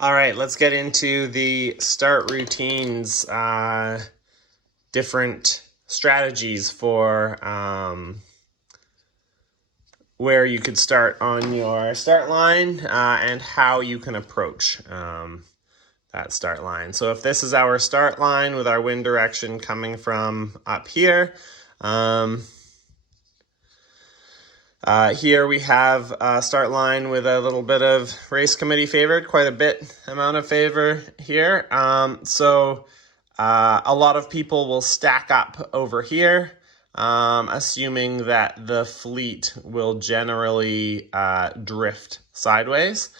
All right, let's get into the start routines, different strategies for where you could start on your start line and how you can approach that start line. So if this is our start line with our wind direction coming from up here, here we have a start line with a little bit of race committee favored, quite a bit amount of favor here. So a lot of people will stack up over here, assuming that the fleet will generally drift sideways.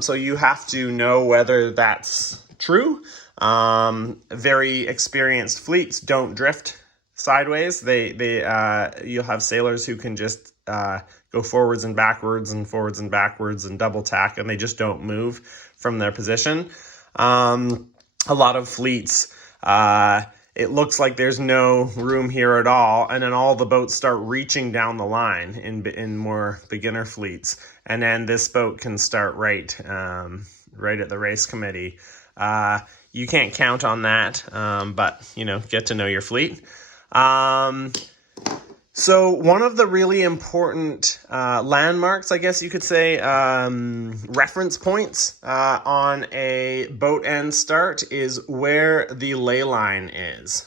So you have to know whether that's true. Very experienced fleets don't drift sideways. You'll have sailors who can just go forwards and backwards and double tack, and they just don't move from their position. A lot of fleets, it looks like there's no room here at all, and then all the boats start reaching down the line in more beginner fleets, and then this boat can start right at the race committee. You can't count on that, but get to know your fleet. So one of the really important landmarks, I guess you could say, reference points on a boat end start is where the ley line is.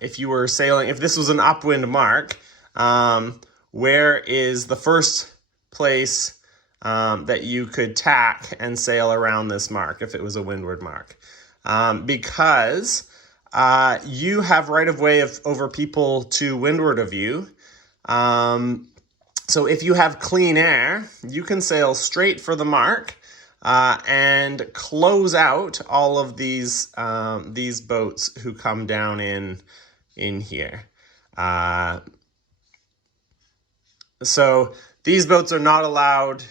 If you were sailing, if this was an upwind mark, where is the first place that you could tack and sail around this mark if it was a windward mark? Because you have right of way over people to windward of you. So if you have clean air, you can sail straight for the mark and close out all of these boats who come down in here. So these boats are not allowed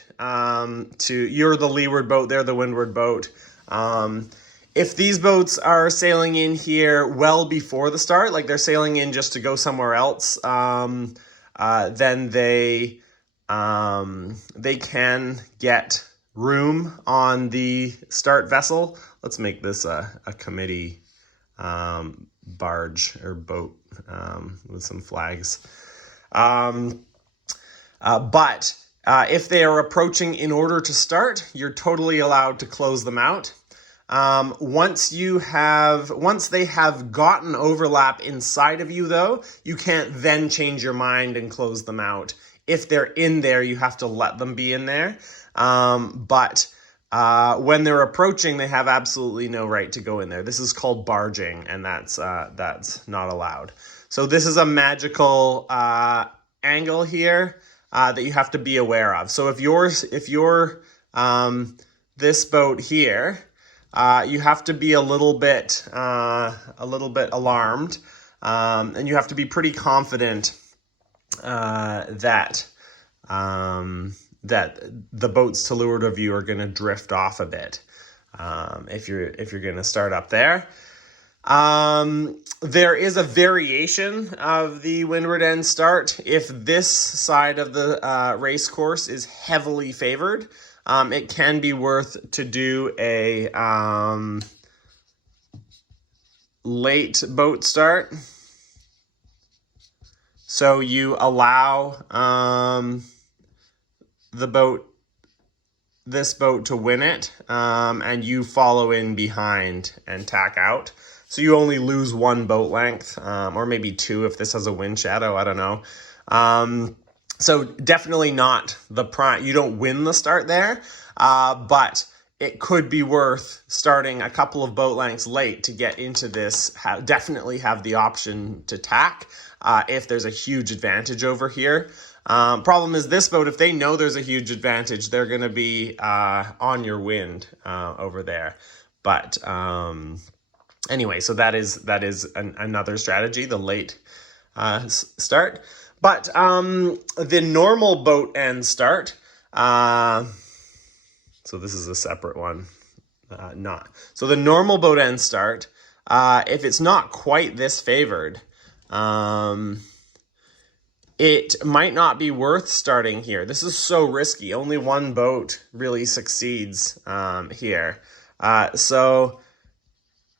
you're the leeward boat, they're the windward boat. If these boats are sailing in here well before the start, like they're sailing in just to go somewhere else, then they can get room on the start vessel. Let's make this a committee barge or boat with some flags. But if they are approaching in order to start, you're totally allowed to close them out. Once they have gotten overlap inside of you, though, you can't then change your mind and close them out. If they're in there, you have to let them be in there. But when they're approaching, they have absolutely no right to go in there. This is called barging, and that's not allowed. So this is a magical angle here that you have to be aware of. So if you're this boat here, you have to be a little bit alarmed, and you have to be pretty confident that the boats to leeward of you are going to drift off a bit if you're going to start up there. There is a variation of the windward end start. If this side of the race course is heavily favored, it can be worth to do a late boat start. So you allow this boat to win it, and you follow in behind and tack out. So you only lose one boat length, or maybe two if this has a wind shadow, I don't know. So definitely not the prime. You don't win the start there, but it could be worth starting a couple of boat lengths late to get into this. Definitely have the option to tack if there's a huge advantage over here. Problem is this boat, if they know there's a huge advantage, they're going to be on your wind over there. But anyway, so that is another strategy, the late start. But the normal boat end start, so this is a separate one, So the normal boat end start, if it's not quite this favored, it might not be worth starting here. This is so risky. Only one boat really succeeds here. So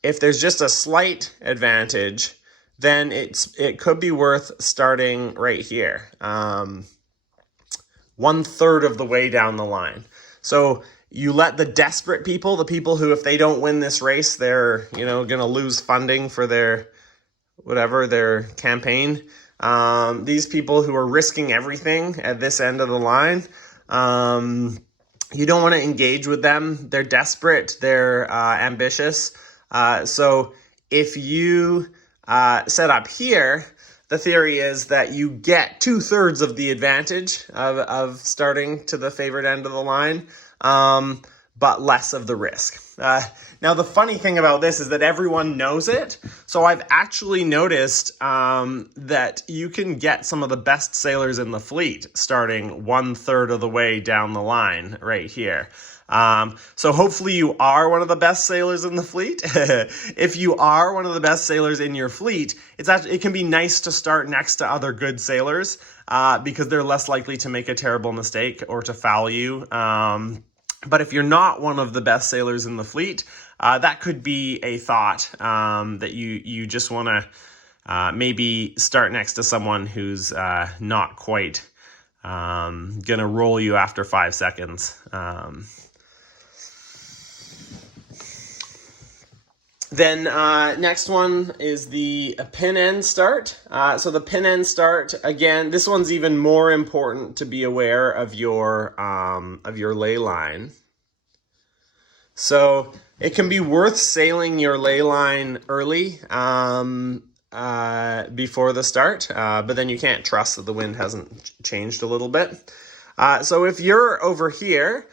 if there's just a slight advantage, then it could be worth starting right here, 1/3 of the way down the line. So you let the desperate people, the people who, if they don't win this race, they're going to lose funding for their campaign. These people who are risking everything at this end of the line, you don't want to engage with them. They're desperate. They're ambitious. So if you set up here, the theory is that you get 2/3 of the advantage of starting to the favored end of the line, but less of the risk. Now, the funny thing about this is that everyone knows it. So I've actually noticed that you can get some of the best sailors in the fleet starting 1/3 of the way down the line right here. So hopefully you are one of the best sailors in the fleet. If you are one of the best sailors in your fleet, it can be nice to start next to other good sailors because they're less likely to make a terrible mistake or to foul you. But if you're not one of the best sailors in the fleet, that could be a thought that you just want to maybe start next to someone who's not quite going to roll you after 5 seconds. Then next one is the pin end start. So the pin end start, again, this one's even more important to be aware of your ley line. So it can be worth sailing your ley line early before the start, but then you can't trust that the wind hasn't changed a little bit. So if you're over here,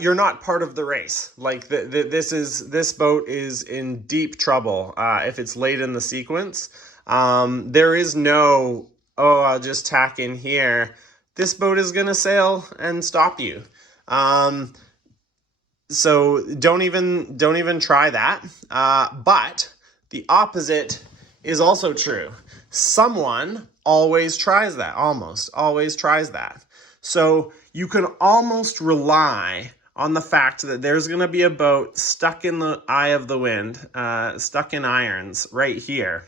you're not part of the race. Like this boat is in deep trouble if it's late in the sequence. There is no, I'll just tack in here. This boat is gonna sail and stop you. So don't even try that. But the opposite is also true. Someone always tries that, almost always tries that. So you can almost rely on the fact that there's going to be a boat stuck in the eye of the wind, stuck in irons right here.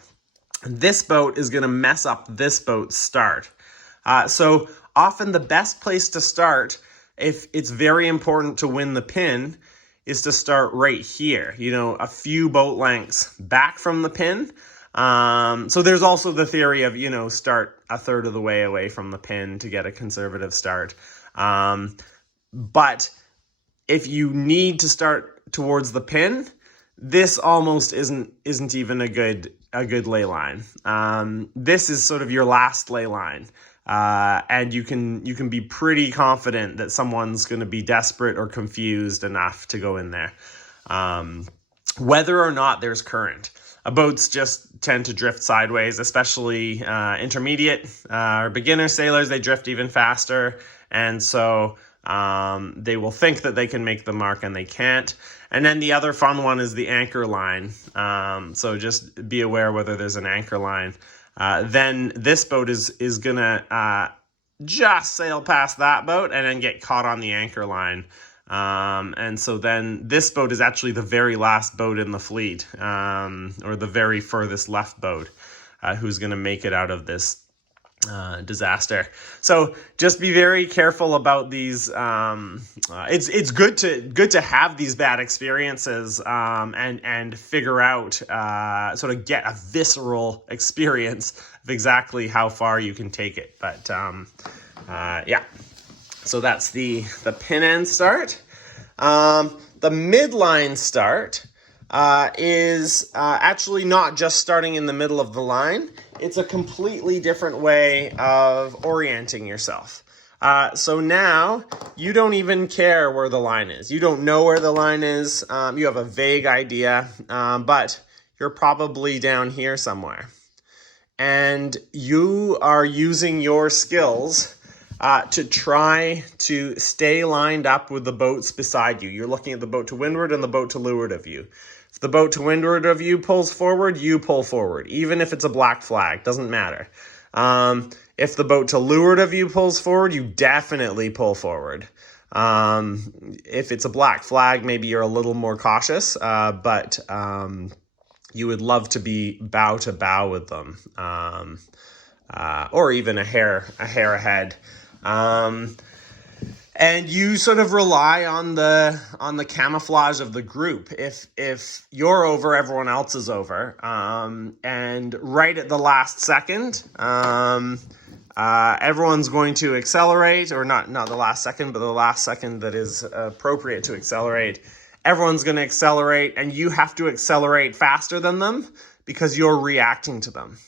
This boat is going to mess up this boat's start. So often the best place to start, if it's very important to win the pin, is to start right here, a few boat lengths back from the pin. So there's also the theory of, start 1/3 of the way away from the pin to get a conservative start. But if you need to start towards the pin, this almost isn't even a good ley line. This is sort of your last ley line. And you can be pretty confident that someone's going to be desperate or confused enough to go in there. Whether or not there's current. Boats just tend to drift sideways, especially intermediate or beginner sailors. They drift even faster. And so they will think that they can make the mark and they can't. And then the other fun one is the anchor line. So just be aware whether there's an anchor line. Then this boat is going to just sail past that boat and then get caught on the anchor line. And so then this boat is actually the very last boat in the fleet, or the very furthest left boat, who's going to make it out of this disaster. So just be very careful about these. It's good to have these bad experiences and figure out, sort of get a visceral experience of exactly how far you can take it. But yeah. So that's the pin end start. The midline start is actually not just starting in the middle of the line. It's a completely different way of orienting yourself. So now you don't even care where the line is. You don't know where the line is. You have a vague idea, but you're probably down here somewhere. And you are using your skills to try to stay lined up with the boats beside you. You're looking at the boat to windward and the boat to leeward of you. If the boat to windward of you pulls forward, you pull forward. Even if it's a black flag, doesn't matter. If the boat to leeward of you pulls forward, you definitely pull forward. If it's a black flag, maybe you're a little more cautious, but you would love to be bow to bow with them, or even a hair ahead. And you sort of rely on the camouflage of the group. If you're over, everyone else is over. And right at the last second, everyone's going to accelerate, or not the last second, but the last second that is appropriate to accelerate. Everyone's going to accelerate, and you have to accelerate faster than them because you're reacting to them.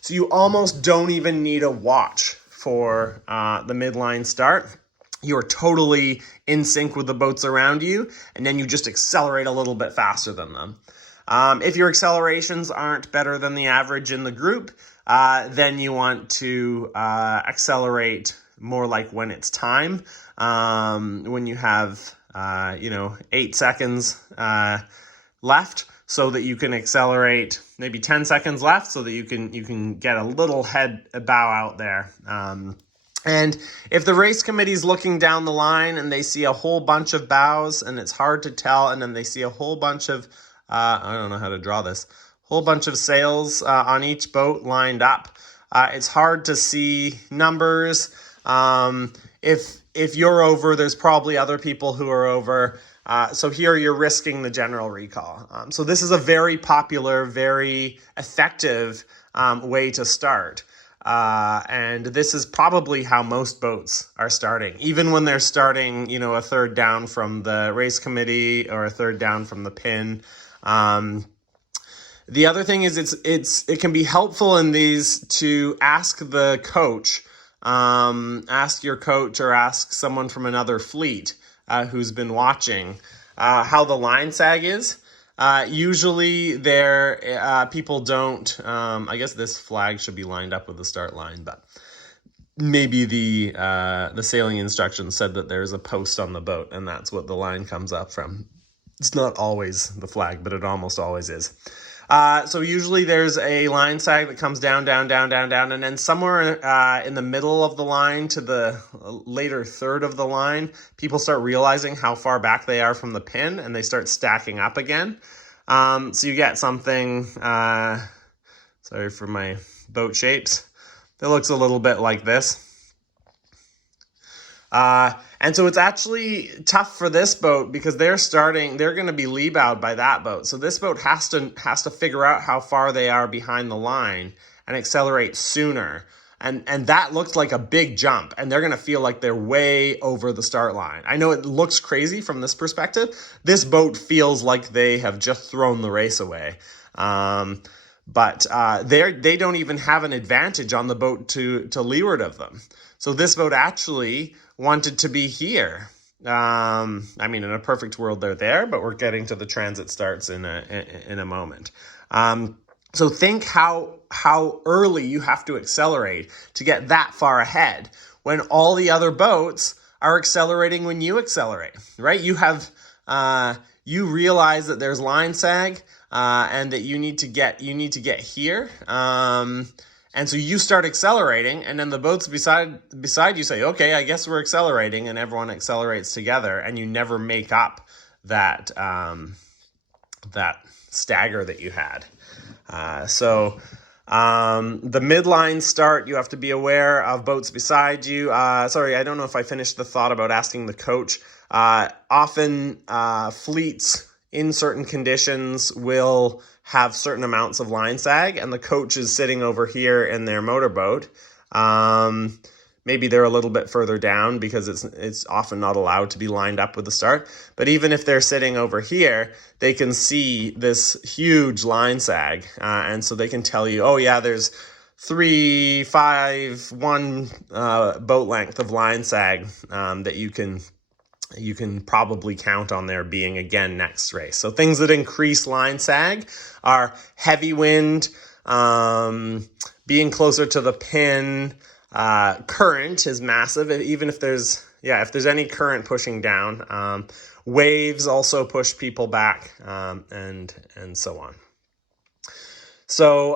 So you almost don't even need a watch for the midline start. You're totally in sync with the boats around you, and then you just accelerate a little bit faster than them. If your accelerations aren't better than the average in the group, then you want to accelerate more like when it's time, when you have 8 seconds left, so that you can accelerate maybe 10 seconds left, so that you can get a little head bow out there. And if the race committee is looking down the line and they see a whole bunch of bows and it's hard to tell, and then they see a whole bunch of, I don't know how to draw this, whole bunch of sails on each boat lined up, it's hard to see numbers. If you're over, there's probably other people who are over. So here you're risking the general recall. So this is a very popular, very effective way to start. And this is probably how most boats are starting, even when they're starting, a third down from the race committee or a third down from the pin. The other thing is it can be helpful in these to ask the coach, ask your coach or ask someone from another fleet who's been watching how the line sag is. Usually people don't, I guess this flag should be lined up with the start line, but maybe the sailing instructions said that there's a post on the boat and that's what the line comes up from. It's not always the flag, but it almost always is. So usually there's a line sag that comes down, and then somewhere in the middle of the line to the later third of the line, people start realizing how far back they are from the pin, and they start stacking up again. So you get something, sorry for my boat shapes, that looks a little bit like this. And so it's actually tough for this boat because they're going to be lee bowed by that boat. So this boat has to figure out how far they are behind the line and accelerate sooner. And that looks like a big jump, and they're going to feel like they're way over the start line. I know it looks crazy from this perspective. This boat feels like they have just thrown the race away. But they don't even have an advantage on the boat to leeward of them. So this boat actually wanted to be here. I mean, in a perfect world, they're there, but we're getting to the transit starts in a moment. So think how early you have to accelerate to get that far ahead when all the other boats are accelerating when you accelerate, right? You realize that there's line sag, and that you need to get here. And so you start accelerating, and then the boats beside you say, okay, I guess we're accelerating, and everyone accelerates together, and you never make up that stagger that you had. So the midline start, you have to be aware of boats beside you. Sorry, I don't know if I finished the thought about asking the coach. Often fleets in certain conditions will have certain amounts of line sag, and the coach is sitting over here in their motorboat. Maybe they're a little bit further down because it's often not allowed to be lined up with the start. But even if they're sitting over here, they can see this huge line sag. And so they can tell you, oh yeah, there's 3, 5, 1 boat length of line sag that you can probably count on there being again next race. So things that increase line sag are heavy wind, being closer to the pin. Current is massive, even if there's any current pushing down. Waves also push people back, and so on. So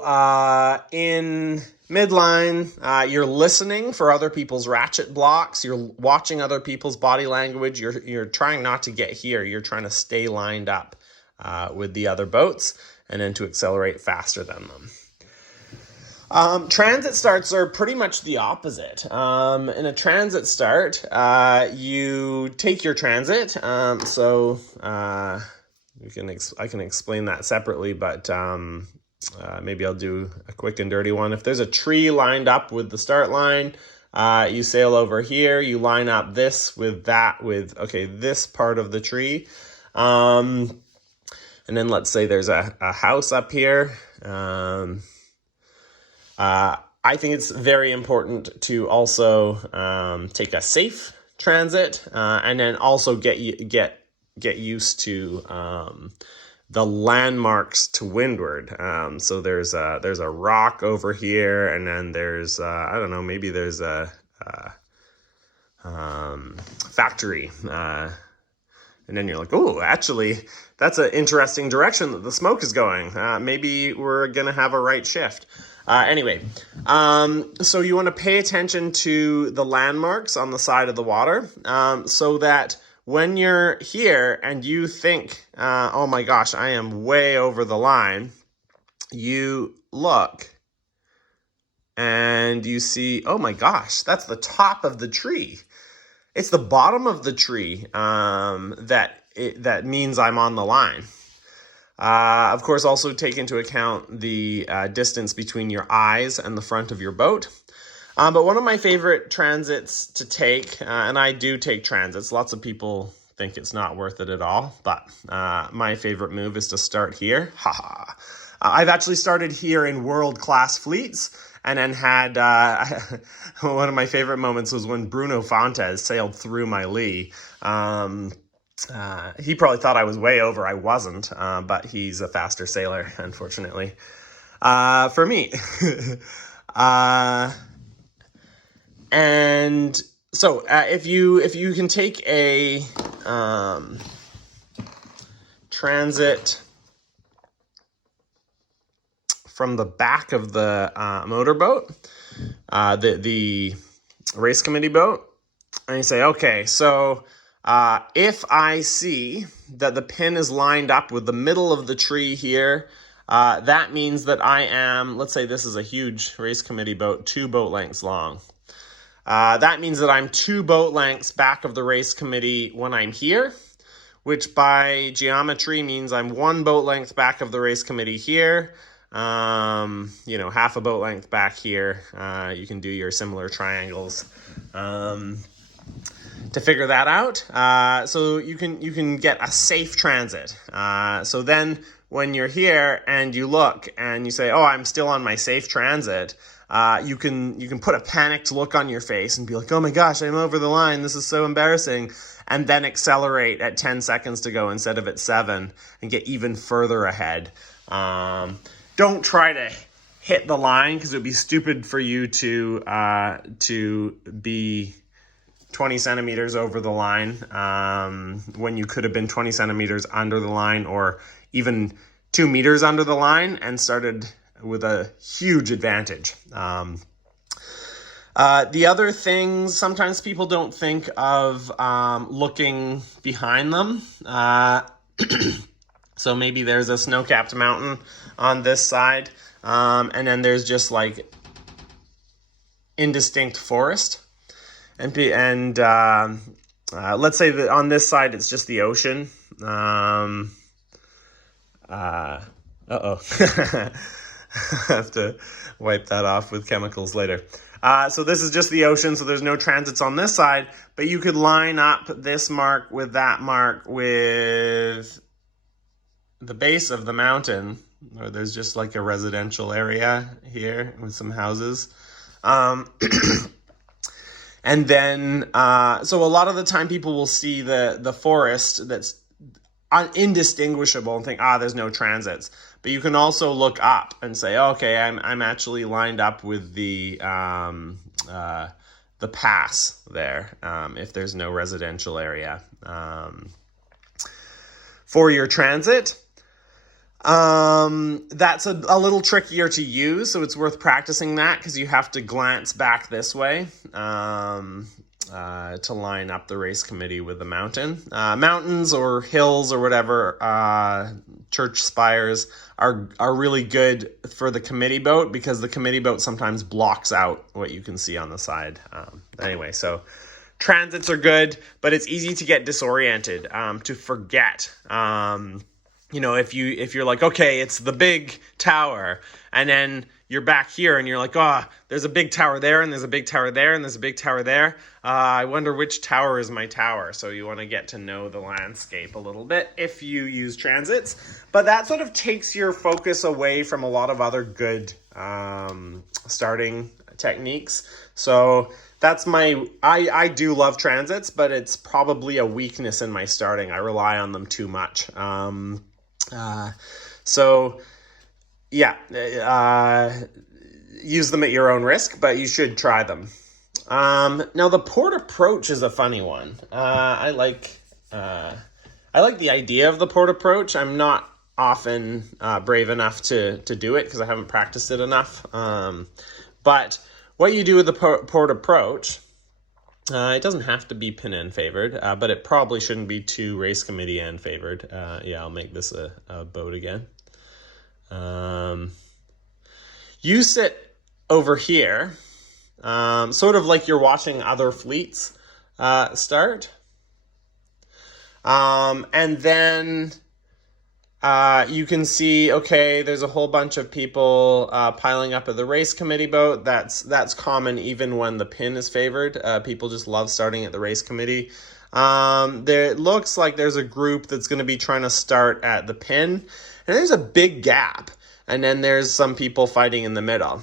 in Midline, you're listening for other people's ratchet blocks. You're watching other people's body language. You're trying not to get here. You're trying to stay lined up with the other boats and then to accelerate faster than them. Transit starts are pretty much the opposite. In a transit start, you take your transit. I can explain that separately, but maybe I'll do a quick and dirty one. If there's a tree lined up with the start line, you sail over here. You line up this with that this part of the tree. And then let's say there's a house up here. I think it's very important to also take a safe transit and then also get used to the landmarks to windward. So there's a rock over here, and then there's I don't know, maybe there's a factory. And then you're like, oh, actually, that's an interesting direction that the smoke is going. Maybe we're going to have a right shift. Anyway, so you want to pay attention to the landmarks on the side of the water so that when you're here and you think, oh my gosh, I am way over the line, you look and you see, oh my gosh, that's the top of the tree. It's the bottom of the tree that means I'm on the line. Of course, also take into account the distance between your eyes and the front of your boat. But one of my favorite transits to take, and I do take transits, lots of people think it's not worth it at all, but my favorite move is to start here. I've actually started here in world-class fleets, and then had one of my favorite moments was when Bruno Fontes sailed through my lee. He probably thought I was way over. I wasn't, but he's a faster sailor, unfortunately, for me. And so if you can take a transit from the back of the motorboat, the race committee boat, and you say, okay, so if I see that the pin is lined up with the middle of the tree here, that means that I am, let's say this is a huge race committee boat, 2 boat lengths long. That means that I'm 2 boat lengths back of the race committee when I'm here, which by geometry means I'm 1 boat length back of the race committee here. Half a boat length back here. You can do your similar triangles to figure that out. So you can get a safe transit. So then when you're here and you look and you say, oh, I'm still on my safe transit, you can put a panicked look on your face and be like, oh my gosh, I'm over the line. This is so embarrassing. And then accelerate at 10 seconds to go instead of at 7 and get even further ahead. Don't try to hit the line because it would be stupid for you to be 20 centimeters over the line when you could have been 20 centimeters under the line or even 2 meters under the line and started with a huge advantage. The other things, sometimes people don't think of looking behind them. So maybe there's a snow-capped mountain on this side, and then there's just like indistinct forest. And let's say that on this side it's just the ocean. I have to wipe that off with chemicals later. So this is just the ocean, so there's no transits on this side, but you could line up this mark with that mark with the base of the mountain, or there's just like a residential area here with some houses. And then, so a lot of the time people will see the forest that's indistinguishable and think, there's no transits. But you can also look up and say, okay, I'm actually lined up with the pass there, if there's no residential area for your transit. That's a little trickier to use, so it's worth practicing that because you have to glance back this way to line up the race committee with the mountain. Mountains or hills or whatever, church spires are really good for the committee boat because the committee boat sometimes blocks out what you can see on the side. Anyway, so transits are good, but it's easy to get disoriented, to forget. If you're like, okay, it's the big tower, and then you're back here and you're like, oh, there's a big tower there, and there's a big tower there, and there's a big tower there. I wonder which tower is my tower. So you want to get to know the landscape a little bit if you use transits. But that sort of takes your focus away from a lot of other good starting techniques. So that's I do love transits, but it's probably a weakness in my starting. I rely on them too much. Use them at your own risk, but you should try them. Now the port approach is a funny one. I like the idea of the port approach. I'm not often brave enough to do it because I haven't practiced it enough. But what you do with the port approach, it doesn't have to be pin end favored, but it probably shouldn't be too race committee end favored. I'll make this a boat again. You sit over here, sort of like you're watching other fleets start. And then you can see, okay, there's a whole bunch of people piling up at the race committee boat. That's common even when the pin is favored. People just love starting at the race committee. It looks like there's a group that's going to be trying to start at the pin, and there's a big gap. And then there's some people fighting in the middle.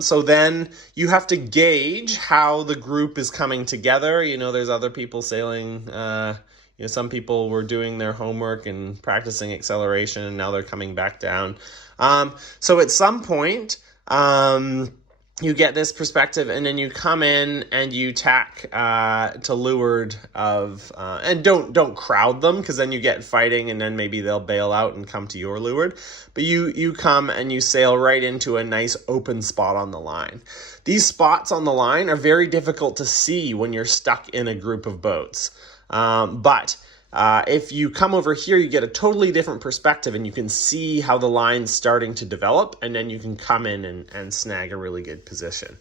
So then you have to gauge how the group is coming together. There's other people sailing. Some people were doing their homework and practicing acceleration, and now they're coming back down. So at some point, you get this perspective, and then you come in and you tack to leeward of, and don't crowd them, because then you get fighting, and then maybe they'll bail out and come to your leeward. But you come and you sail right into a nice open spot on the line. These spots on the line are very difficult to see when you're stuck in a group of boats. But if you come over here, you get a totally different perspective, and you can see how the line's starting to develop, and then you can come in and snag a really good position.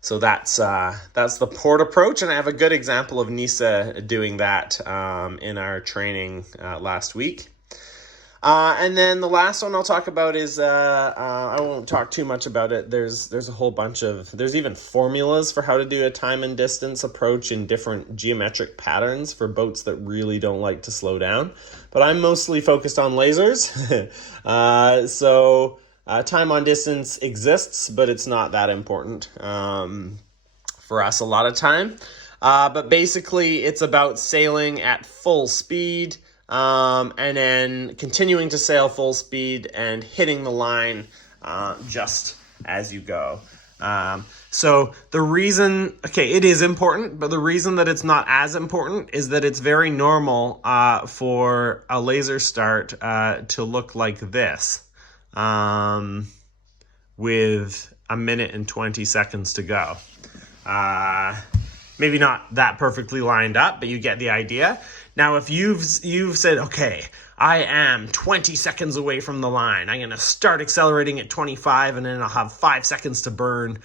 So that's the port approach, and I have a good example of Nisa doing that in our training last week. And then the last one I'll talk about is, I won't talk too much about it. There's a whole bunch there's even formulas for how to do a time and distance approach in different geometric patterns for boats that really don't like to slow down. But I'm mostly focused on lasers. So time on distance exists, but it's not that important for us a lot of time. But basically it's about sailing at full speed, and then continuing to sail full speed and hitting the line just as you go. So the reason, it is important, but the reason that it's not as important is that it's very normal for a laser start to look like this, with a minute and 20 seconds to go. Maybe not that perfectly lined up, but you get the idea. Now, if you've said, okay, I am 20 seconds away from the line, I'm going to start accelerating at 25, and then I'll have 5 seconds to burn.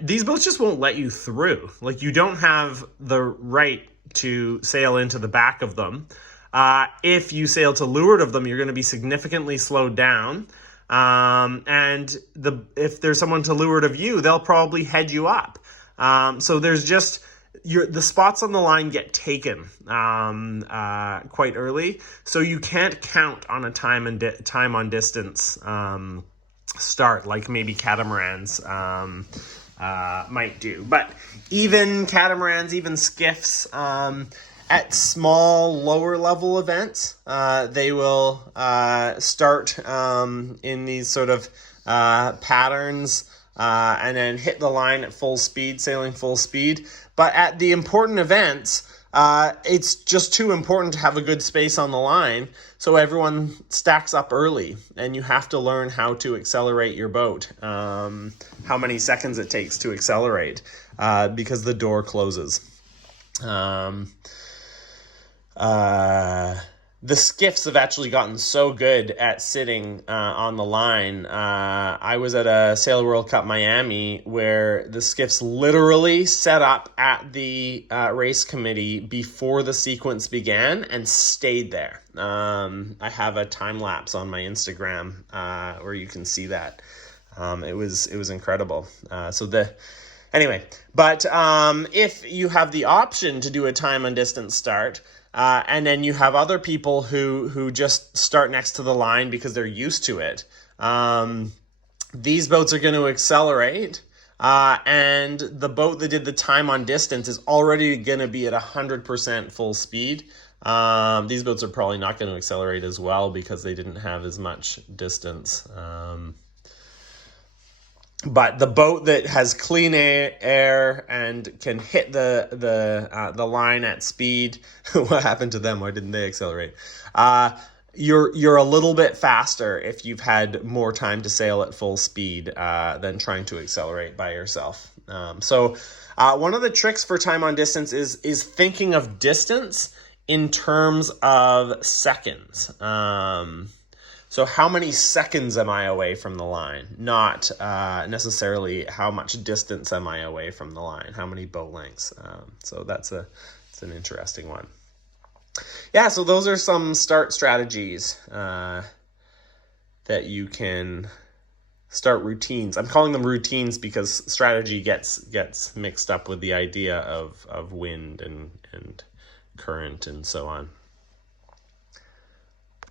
These boats just won't let you through. Like, you don't have the right to sail into the back of them. If you sail to leeward of them, you're going to be significantly slowed down. And if there's someone to leeward of you, they'll probably head you up. So there's just... the spots on the line get taken quite early, so you can't count on a time on distance start like maybe catamarans might do. But even catamarans, even skiffs, at small lower level events, they will start in these sort of patterns and then hit the line at full speed, sailing full speed. But at the important events, It's just too important to have a good space on the line, so everyone stacks up early, and you have to learn how to accelerate your boat, how many seconds it takes to accelerate, because the door closes. The skiffs have actually gotten so good at sitting on the line. I was at a Sailor World Cup Miami where the skiffs literally set up at the race committee before the sequence began and stayed there. I have a time lapse on my Instagram where you can see that. It was incredible. Anyway, but if you have the option to do a time and distance start, and then you have other people who just start next to the line because they're used to it, these boats are going to accelerate, and the boat that did the time on distance is already going to be at 100% full speed. These boats are probably not going to accelerate as well because they didn't have as much distance. But the boat that has clean air and can hit the line at speed, what happened to them? Why didn't they accelerate? You're a little bit faster if you've had more time to sail at full speed than trying to accelerate by yourself. One of the tricks for time on distance is thinking of distance in terms of seconds. So how many seconds am I away from the line? Not necessarily how much distance am I away from the line, how many boat lengths. So it's an interesting one. Yeah, so those are some start strategies that you can start routines. I'm calling them routines because strategy gets mixed up with the idea of wind and current and so on.